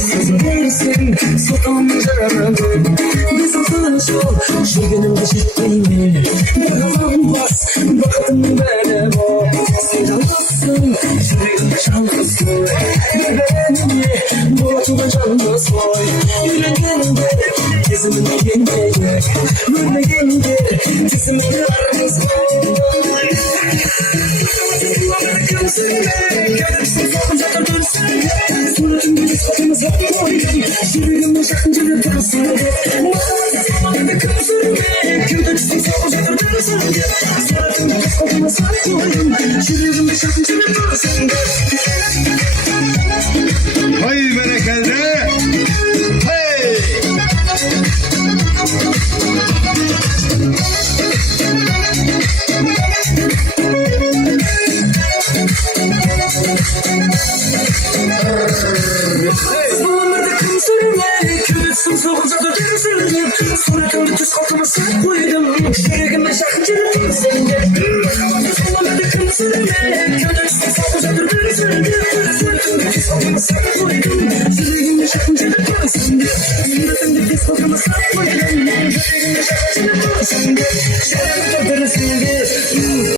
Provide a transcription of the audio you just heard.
Sözlersin sokamcağım. Bir satış ol şu günümde ciddi. Bakalım bas bakalım benim o. Sen almasın yüreğimde şansın. Bebeğimde bu açıda canlı soy. Yüreğimde kesimini yenmeye. Yüreğimde kesimini aramız koy. Suratımda kısmımız hep koydum. Yüreğimde şakınca dursun. Suratımda kısmımız hep koydum. Yüreğimde şakınca dursun. Hayır berekelde. Hey! Zamanlarda kımsırma Kürütsün soğuca da dürüsün Suratımda tüz kalkımı sen koydum Yüreğime şakınca dursun. Zamanlarda kımsırma Kürütsün soğuca da dürüsün Suratımda tüz kalkımı sen koydum Yüreğime şakınca dursun. Suratımda tüz kalkımı sen koydum Yüreğime şakınca dursun.